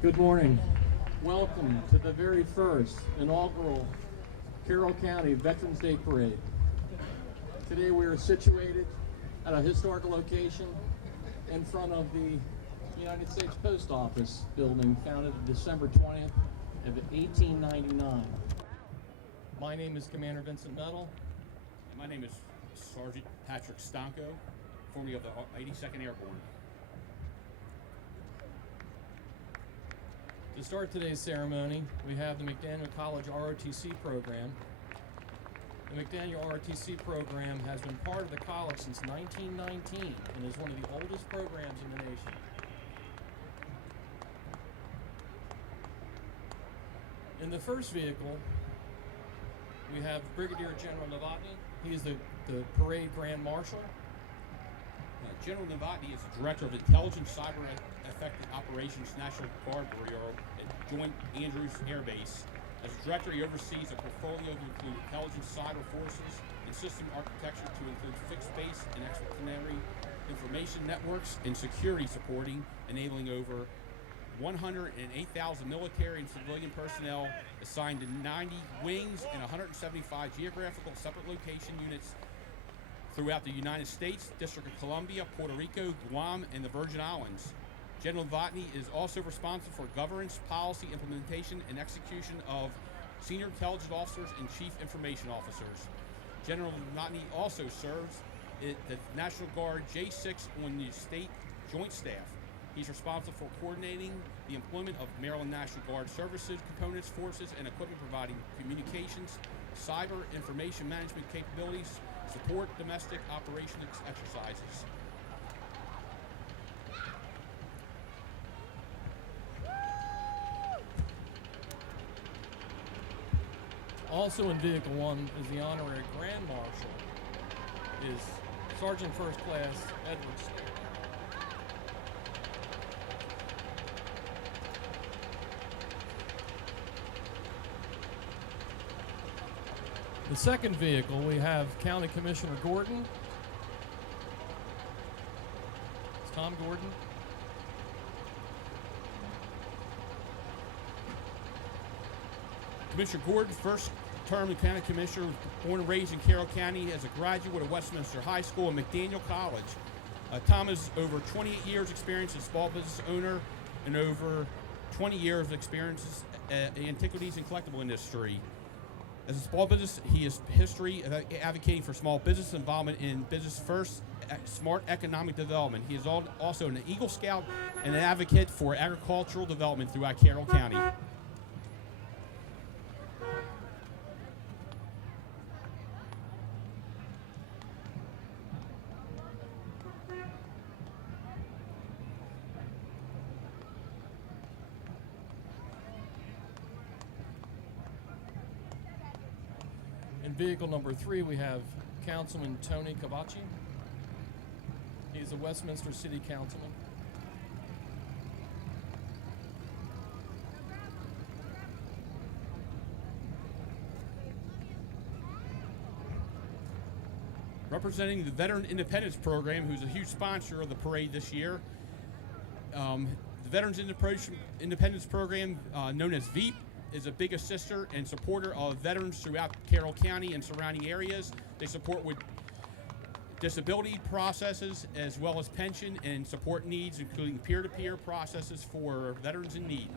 Good morning. Welcome to the very first inaugural Carroll County Veterans Day Parade. Today we are situated at a historic location in front of the United States Post Office building, founded December 20th of 1899. My name is Commander Vincent Metal. And my name is Sergeant Patrick Stanko, formerly of the 82nd Airborne. To start today's ceremony, we have the McDaniel College ROTC program. The McDaniel ROTC program has been part of the college since 1919 and is one of the oldest programs in the nation. In the first vehicle, we have Brigadier General Novotny. He is the parade Grand Marshal. General Novotny is the Director of Intelligence Cyber Effective Operations National Guard Bureau at Joint Andrews Air Base. As Director, he oversees a portfolio to include intelligence cyber forces and system architecture to include fixed base and expeditionary information networks and security supporting, enabling over 108,000 military and civilian personnel assigned to 90 wings and 175 geographical separate location units throughout the United States, District of Columbia, Puerto Rico, Guam, and the Virgin Islands. General Novotny is also responsible for governance, policy, implementation, and execution of senior intelligence officers and chief information officers. General Novotny also serves at the National Guard J6 on the state joint staff. He's responsible for coordinating the employment of Maryland National Guard services, components, forces, and equipment providing communications, cyber, information management capabilities, support domestic operation exercises. Also in Vehicle 1 is the Honorary Grand Marshal, is Sergeant First Class Edward Snare. The second vehicle, we have County Commissioner Gordon. It's Tom Gordon. Commissioner Gordon, first term as County Commissioner, born and raised in Carroll County as a graduate of Westminster High School and McDaniel College. Tom has over 28 years experience as a small business owner and over 20 years of experience in the antiquities and collectible industry. As a small business, he has history of advocating for small business involvement in business first, smart economic development. He is also an Eagle Scout and an advocate for agricultural development throughout Carroll County. In vehicle number 3, we have Councilman Tony Cavacci. He's a Westminster City Councilman. Representing the Veteran Independence Program, who's a huge sponsor of the parade this year. The Veterans Independence Program, known as VEEP, is a big assister and supporter of veterans throughout Carroll County and surrounding areas. They support with disability processes as well as pension and support needs, including peer-to-peer processes for veterans in need.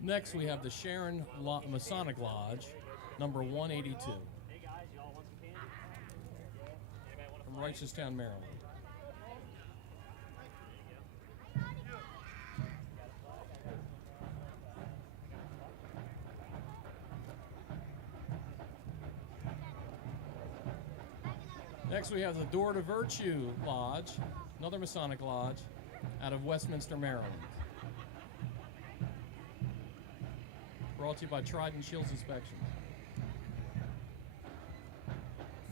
Next, we have the Sharon Masonic Lodge, number 182, from Reisterstown, Maryland. Next we have the Door to Virtue Lodge, another Masonic lodge out of Westminster, Maryland. Brought to you by Trident Shields Inspection.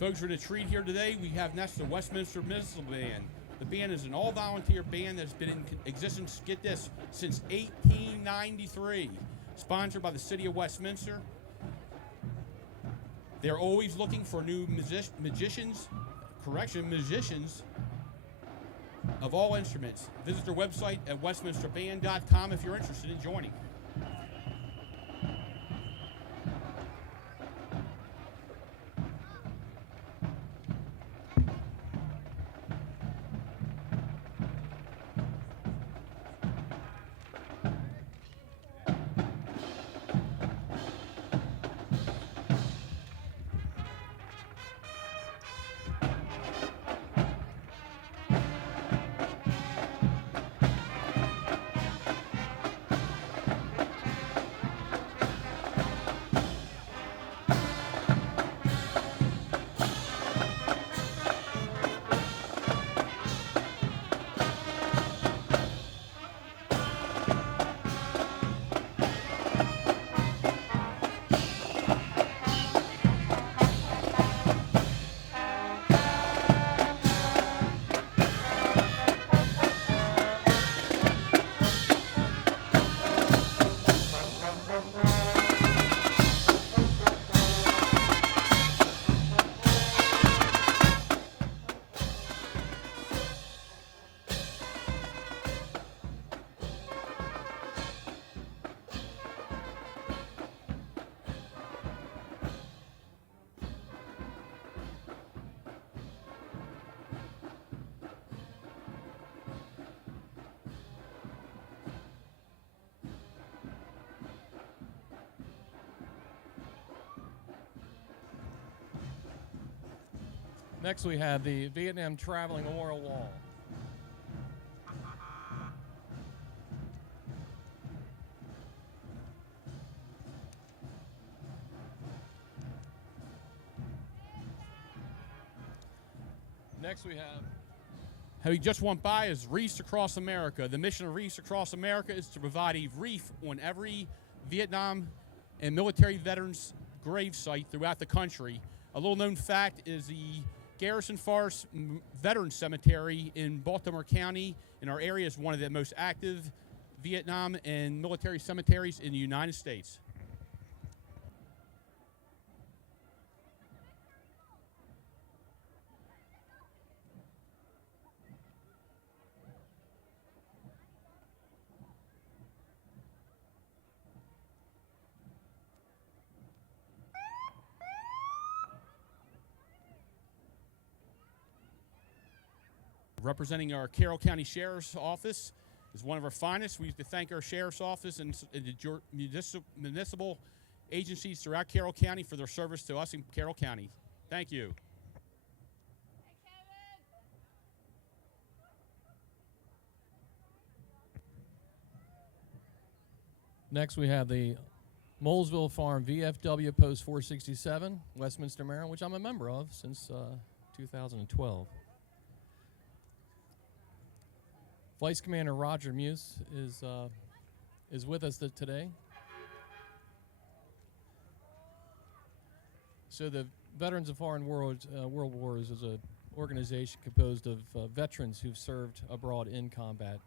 Folks, for the treat here today, we have next the Westminster Municipal Band. The band is an all-volunteer band that's been in existence, get this, since 1893. Sponsored by the City of Westminster. They're always looking for new musicians of all instruments. Visit their website at westminsterband.com if you're interested in joining. Next we have the Vietnam Traveling Memorial Wall. Next we have How you just went by is Wreaths Across America. The mission of Wreaths Across America is to provide a wreath on every Vietnam and military veterans grave site throughout the country. A little known fact is the Garrison Forest Veterans Cemetery in Baltimore County in our area is one of the most active Vietnam and military cemeteries in the United States. Representing our Carroll County Sheriff's Office is one of our finest. We have to thank our Sheriff's Office and the municipal agencies throughout Carroll County for their service to us in Carroll County. Thank you. Next we have the Molesville Farm VFW Post 467, Westminster, Maryland, which I'm a member of since 2012. Vice Commander Roger Muse is with us today. So the Veterans of Foreign World Wars is an organization composed of veterans who've served abroad in combat.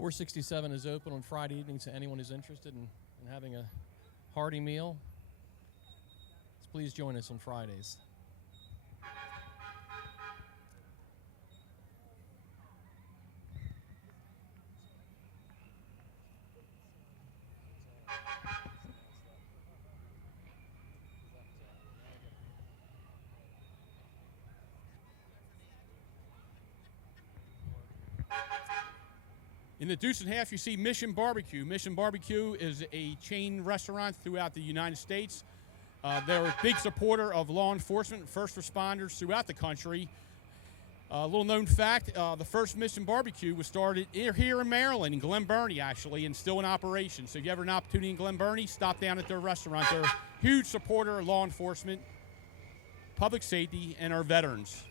.467 is open on Friday evenings to anyone who's interested in having a hearty meal. So please join us on Fridays. In the deuce and half, you see Mission Barbecue. Mission Barbecue is a chain restaurant throughout the United States. They're a big supporter of law enforcement, first responders throughout the country. A little known fact, the first Mission Barbecue was started here in Maryland, in Glen Burnie, actually, and still in operation. So if you ever have an opportunity in Glen Burnie, stop down at their restaurant. They're a huge supporter of law enforcement, public safety, and our veterans.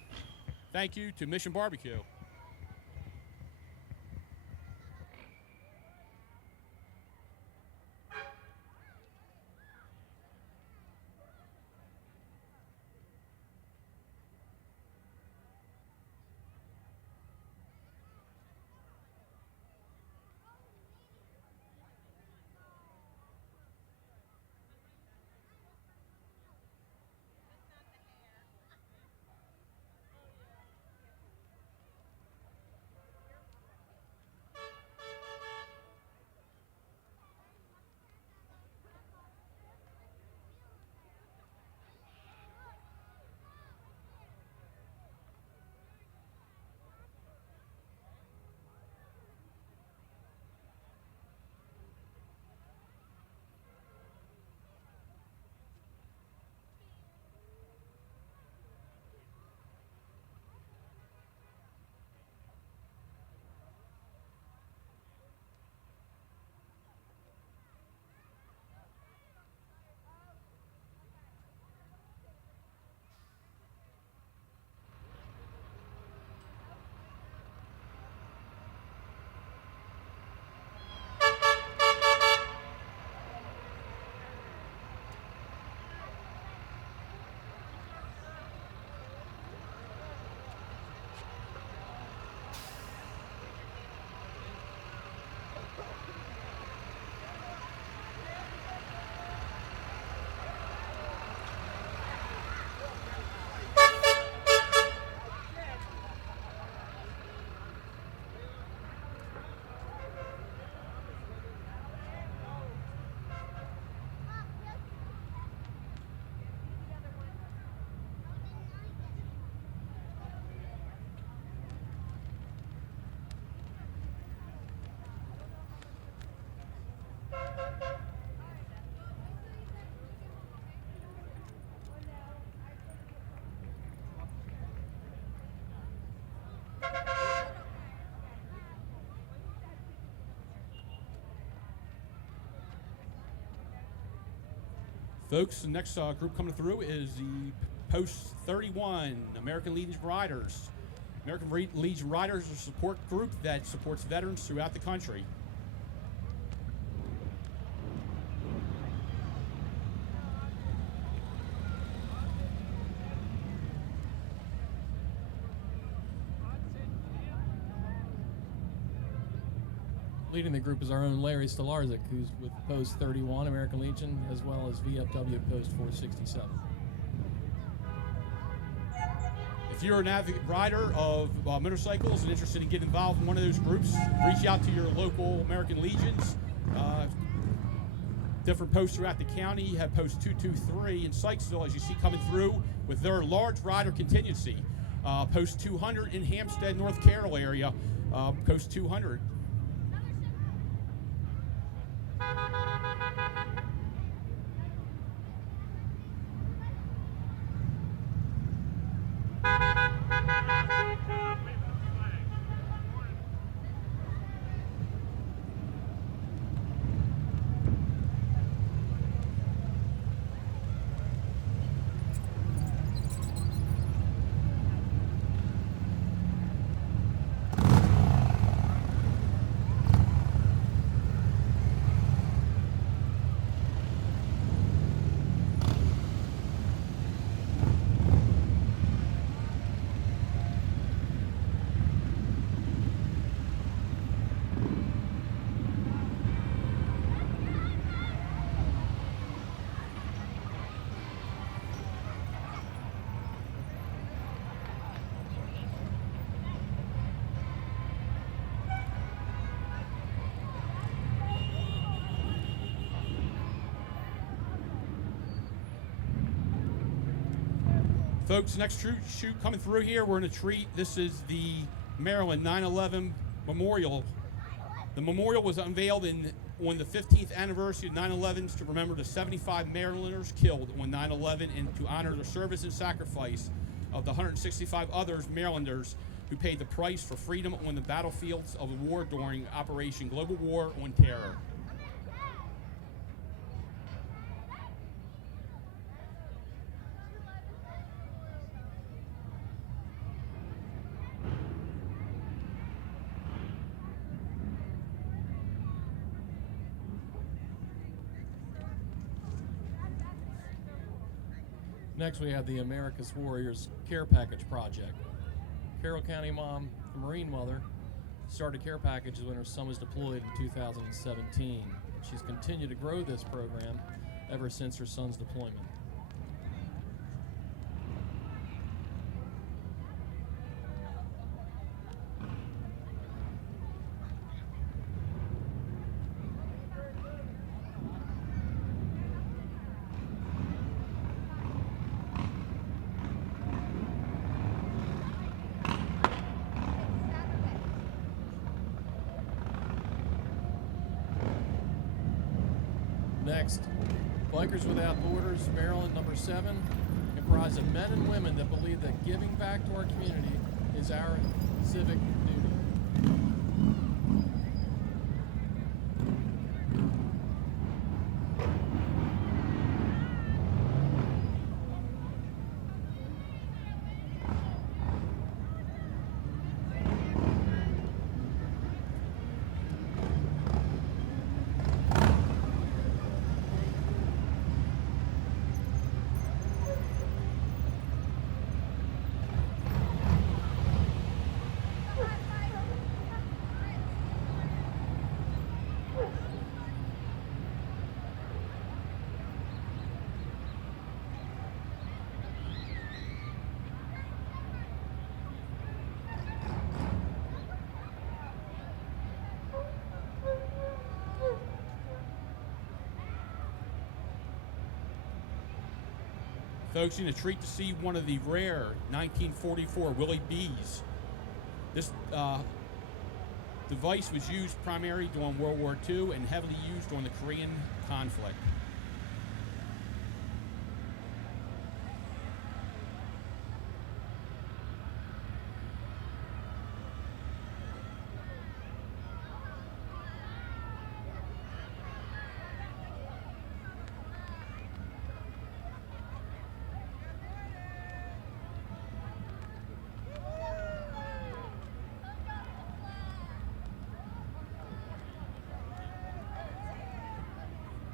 Thank you to Mission Barbecue. Folks, the next group coming through is the Post 31 American Legion Riders. American Legion Riders is a support group that supports veterans throughout the country. Leading the group is our own Larry Stolarczyk, who's with Post 31 American Legion, as well as VFW Post 467. If you're an avid rider of motorcycles and interested in getting involved in one of those groups, reach out to your local American Legions. Different posts throughout the county. You have Post 223 in Sykesville, as you see coming through with their large rider contingency. Post 200 in Hampstead, North Carroll area. Post 200. Folks, next shoot coming through here, we're in a treat. This is the Maryland 9/11 Memorial. The memorial was unveiled on the 15th anniversary of 9/11 to remember the 75 Marylanders killed on 9/11 and to honor the service and sacrifice of the 165 others Marylanders who paid the price for freedom on the battlefields of the war during Operation Global War on Terror. Next, we have the America's Warriors Care Package Project. Carroll County mom, Marine mother, started care packages when her son was deployed in 2017. She's continued to grow this program ever since her son's deployment. Next, Bikers Without Borders, Maryland number 7, comprised of men and women that believe that giving back to our community is our civic duty. Folks, in a treat to see one of the rare 1944 Willie B's. This device was used primarily during World War II and heavily used during the Korean conflict.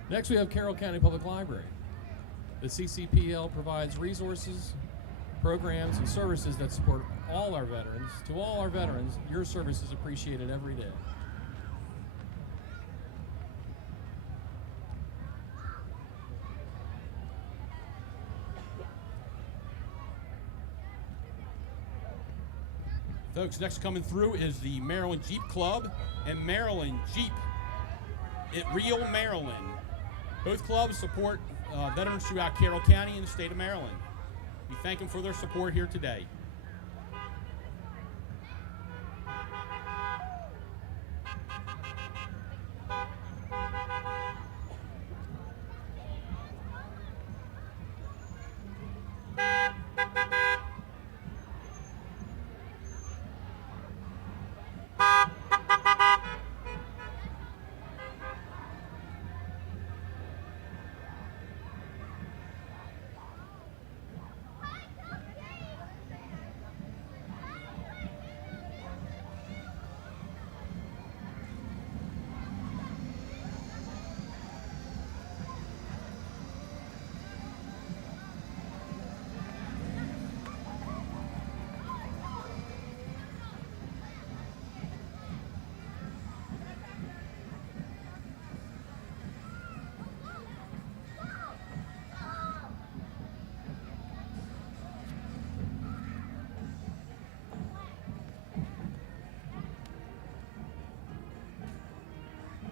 Next, we have Carroll County Public Library. The CCPL provides resources, programs, and services that support all our veterans. To all our veterans, your service is appreciated every day. Folks, next coming through is the Maryland Jeep Club and Maryland Jeep at Real Maryland. Both clubs support veterans throughout Carroll County and the state of Maryland. We thank them for their support here today.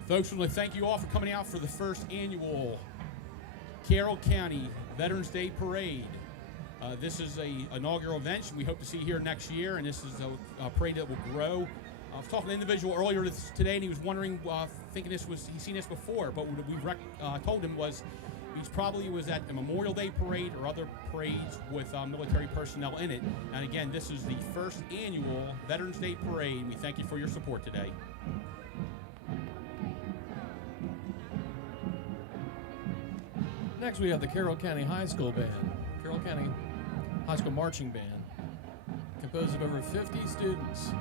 Folks, I want to thank you all for coming out for the first annual Carroll County Veterans Day Parade. This is an inaugural event we hope to see here next year, and this is a parade that will grow. I was talking to an individual earlier today, and he was wondering, thinking he's seen this before, but what we told him was he's probably was at a Memorial Day parade or other parades with military personnel in it. And again, this is the first annual Veterans Day Parade. We thank you for your support today. Next, we have the Carroll County High School Band. Carroll County High School Marching Band, composed of over 50 students.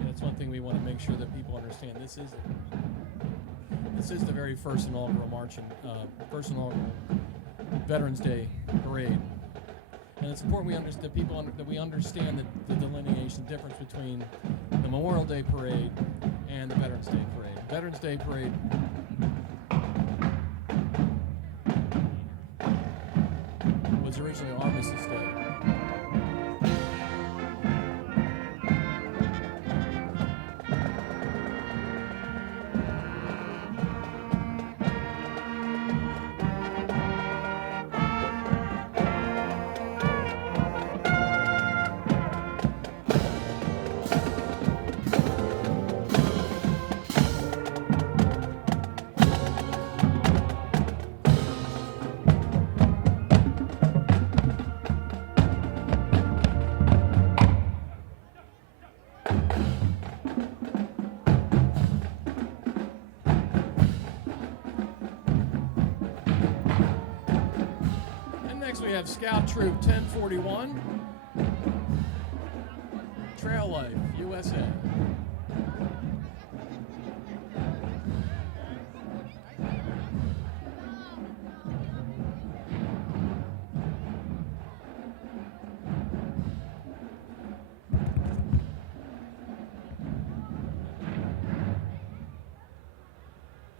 That's one thing we want to make sure that people understand. This is the very first inaugural Veterans Day Parade. And it's important that we understand the delineation difference between the Memorial Day Parade and the Veterans Day Parade. Veterans Day Parade was originally Armistice Day. We have Scout Troop 1041, Trail Life, USA.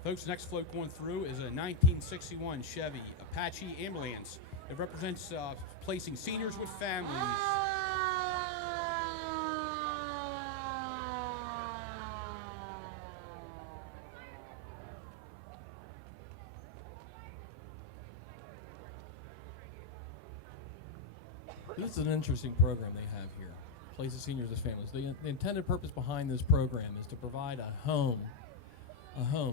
Folks, next float going through is a 1961 Chevy Apache ambulance. It represents placing seniors with families. This is an interesting program they have here. Places seniors with families. The intended purpose behind this program is to provide a home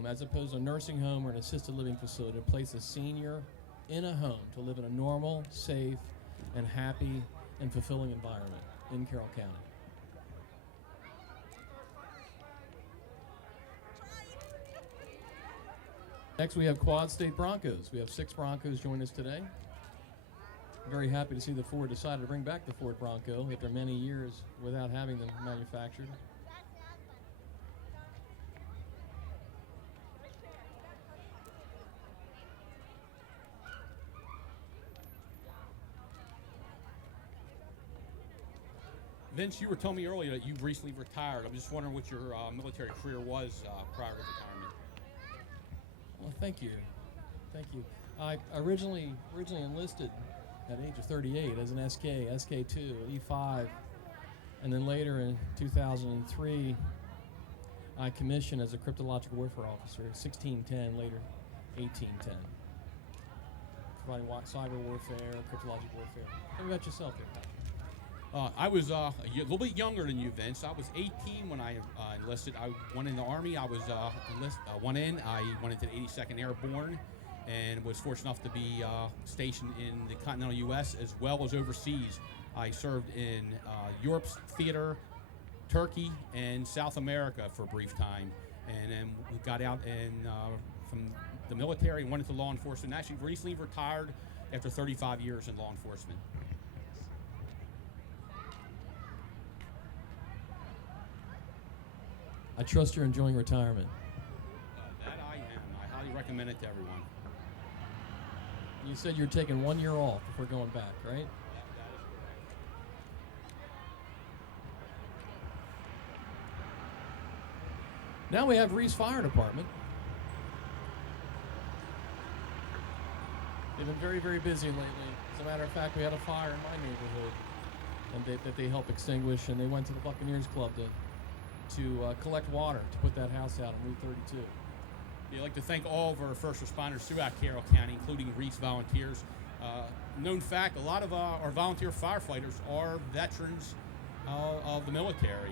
as opposed to a nursing home or an assisted living facility, to place a senior in a home to live in a normal, safe, and happy and fulfilling environment in Carroll County. Next, we have Quad State Broncos. We have 6 Broncos join us today. Very happy to see the Ford decided to bring back the Ford Bronco after many years without having them manufactured. Vince, you were telling me earlier that you recently retired. I'm just wondering what your military career was prior to retirement. Well, thank you. Thank you. I originally enlisted at the age of 38 as an SK, SK2, E5, and then later in 2003, I commissioned as a cryptological warfare officer, 1610, later 1810, providing cyber warfare, cryptological warfare. Tell me about yourself there, Pat. I was a little bit younger than you, Vince. I was 18 when I enlisted. I went in the Army. I was I went into the 82nd Airborne and was fortunate enough to be stationed in the continental U.S. as well as overseas. I served in Europe's theater, Turkey, and South America for a brief time. And then we got out from the military and went into law enforcement. Actually recently retired after 35 years in law enforcement. I trust you're enjoying retirement. That I am. I highly recommend it to everyone. You said you're taking 1 year off before going back, right? That is correct. Now we have Reese Fire Department. They've been very, very busy lately. As a matter of fact, we had a fire in my neighborhood and that they helped extinguish, and they went to the Buccaneers Club to to collect water to put that house out on Route 32. I'd like to thank all of our first responders throughout Carroll County, including Reese volunteers. Known fact, a lot of our volunteer firefighters are veterans of the military.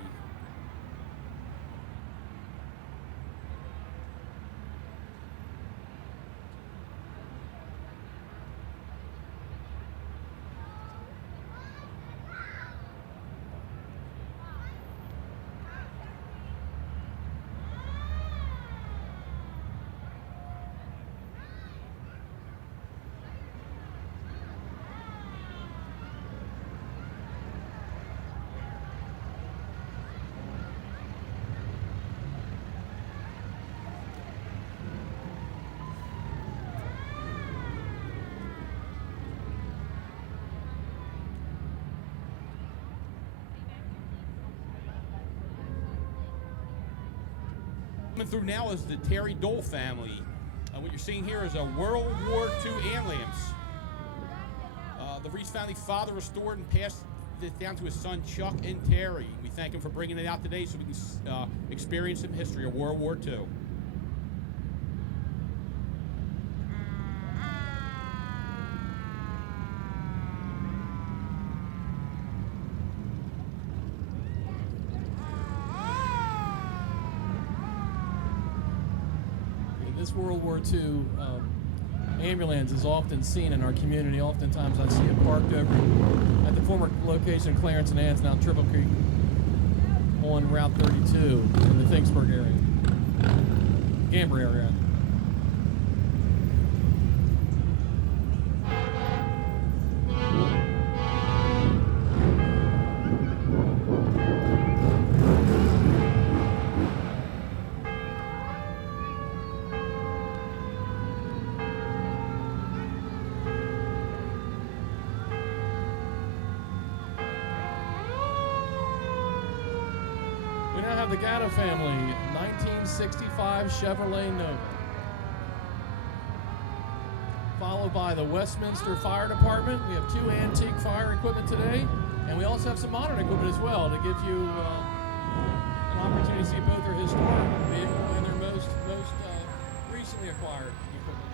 Coming through now is the Terry Dole family. What you're seeing here is a World War II ambulance. The Reese family father restored and passed it down to his son Chuck and Terry. We thank him for bringing it out today so we can experience some history of World War II. This World War II ambulance is often seen in our community. Oftentimes I see it parked over at the former location of Clarence and Ann's, now Triple Creek, on Route 32 in the Finksburg area, Gamber area. We now have the Gatto family, 1965 Chevrolet Nova. Followed by the Westminster Fire Department. We have 2 antique fire equipment today, and we also have some modern equipment as well to give you an opportunity to see both their historic vehicle and their most recently acquired equipment.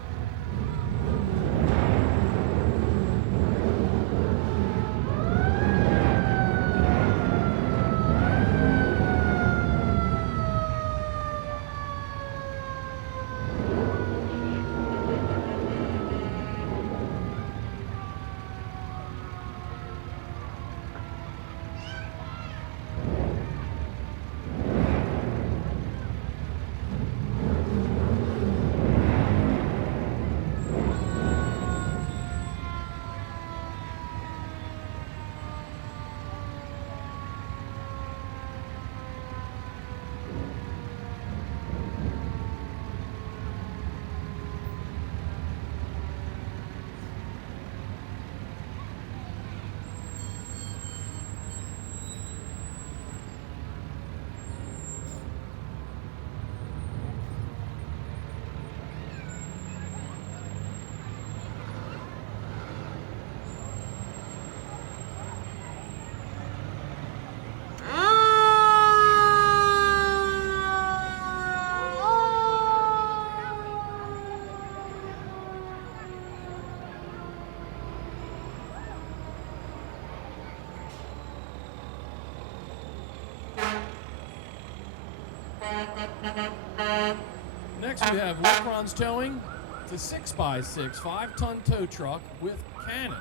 Next we have Wilcron's Towing. It's a 6x6 5-ton tow truck with cannon.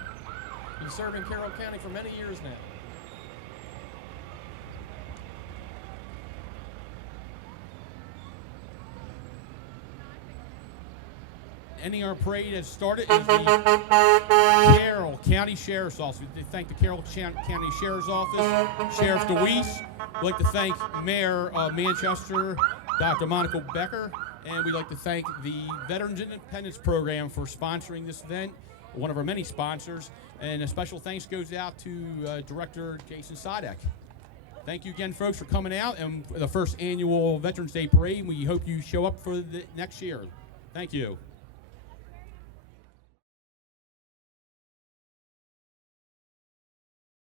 Been serving Carroll County for many years now. Ending our parade has started is the Carroll County Sheriff's Office. We'd like to thank the Carroll County Sheriff's Office, Sheriff DeWeese. We'd like to thank Mayor of Manchester, Dr. Monica Becker, and we'd like to thank the Veterans Independence Program for sponsoring this event, one of our many sponsors, and a special thanks goes out to Director Jason Sadek. Thank you again, folks, for coming out and for the first annual Veterans Day Parade. We hope you show up for the next year. Thank you.